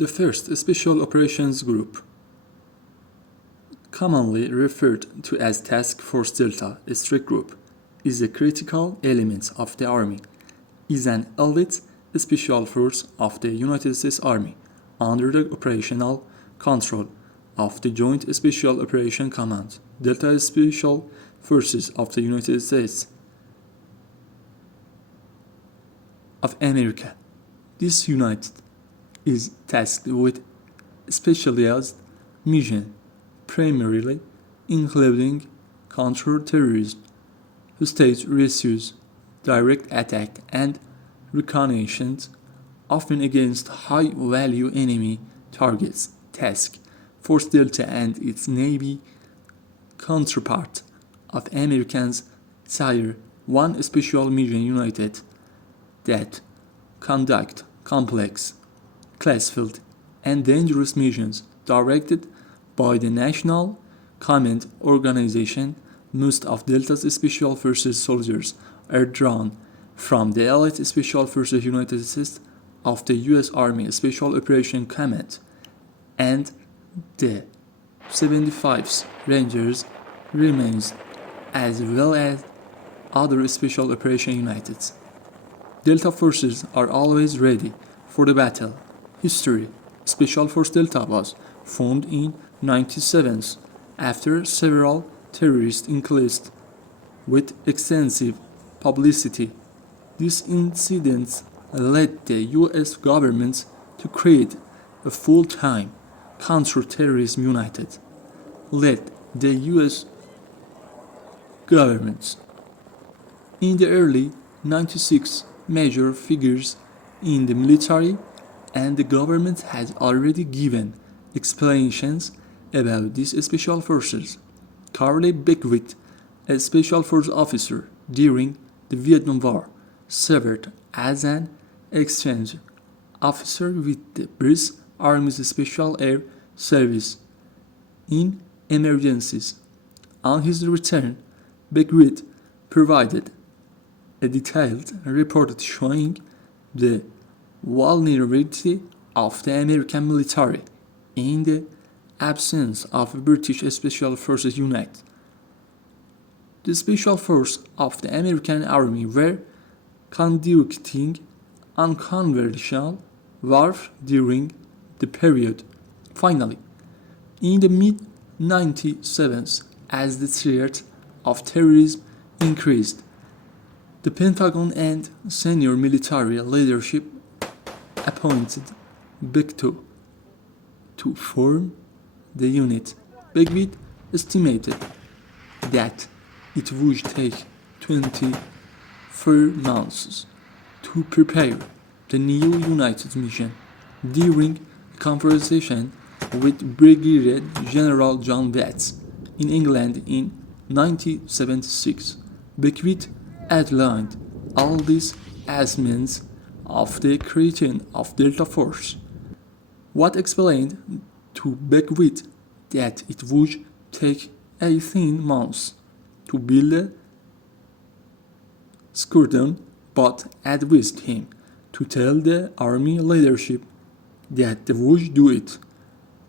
The first Special Operations Group, commonly referred to as Task Force Delta Strike Group, is a critical element of the Army, is an elite special force of the United States Army under the operational control of the Joint Special Operations Command, Delta Special Forces of the United States of America. This unit is tasked with specialized mission, primarily including counter-terrorism, hostage rescues, direct attack, and reconnaissance, often against high-value enemy targets. Task Force Delta and its Navy counterpart of Americans Tier 1 Special Mission Unit that conduct complex, classified, and dangerous missions directed by the National Command Organization. Most of Delta's Special Forces soldiers are drawn from the elite Special Forces United States of the U.S. Army Special Operations Command and the 75th Rangers remains, as well as other Special Operations Units. Delta forces are always ready for the battle. History: Special Force Delta was formed in 1997 after several terrorist incidents with extensive publicity. These incidents led the U.S. government to create a full-time counter-terrorism unit. Led the U.S. government. In the early 96, major figures in the military and the government has already given explanations about these special forces. Carly Beckwith, a special force officer during the Vietnam War, served as an exchange officer with the British Army's Special Air Service in emergencies. On his return, Beckwith provided a detailed report showing the vulnerability of the American military in the absence of a British Special Forces unit. The Special Forces of the American Army were conducting unconventional warfare during the period. Finally, in the mid-97s, as the threat of terrorism increased, the Pentagon and senior military leadership appointed Beckwith to form the unit. Beckwith estimated that it would take 24 months to prepare the new United mission. During a conversation with Brigadier General John Watts in England in 1976, Beckwith outlined all these aspects of the creation of Delta Force. What explained to Beckwith that it would take 18 months to build a squadron, but advised him to tell the Army leadership that they would do it.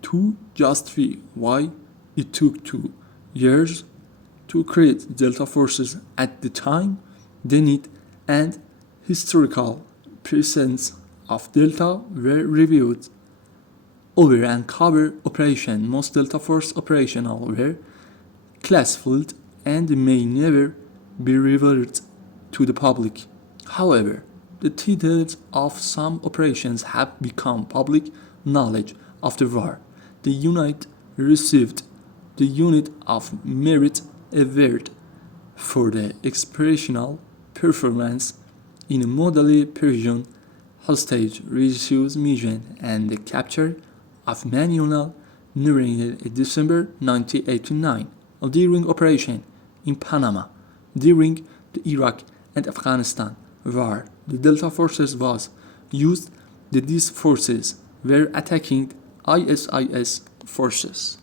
To justify why it took 2 years to create Delta Forces at the time, the need and historical presence of Delta were reviewed. Over and cover operation. Most Delta Force operational were classified and may never be revealed to the public. However, the details of some operations have become public knowledge after war. The unit received the Unit of Merit Award for the exceptional performance in a model Persian hostage rescue mission and the capture of Manuel during December 1989 during operation in Panama. During the Iraq and Afghanistan war, the Delta Forces was used that these forces were attacking ISIS forces.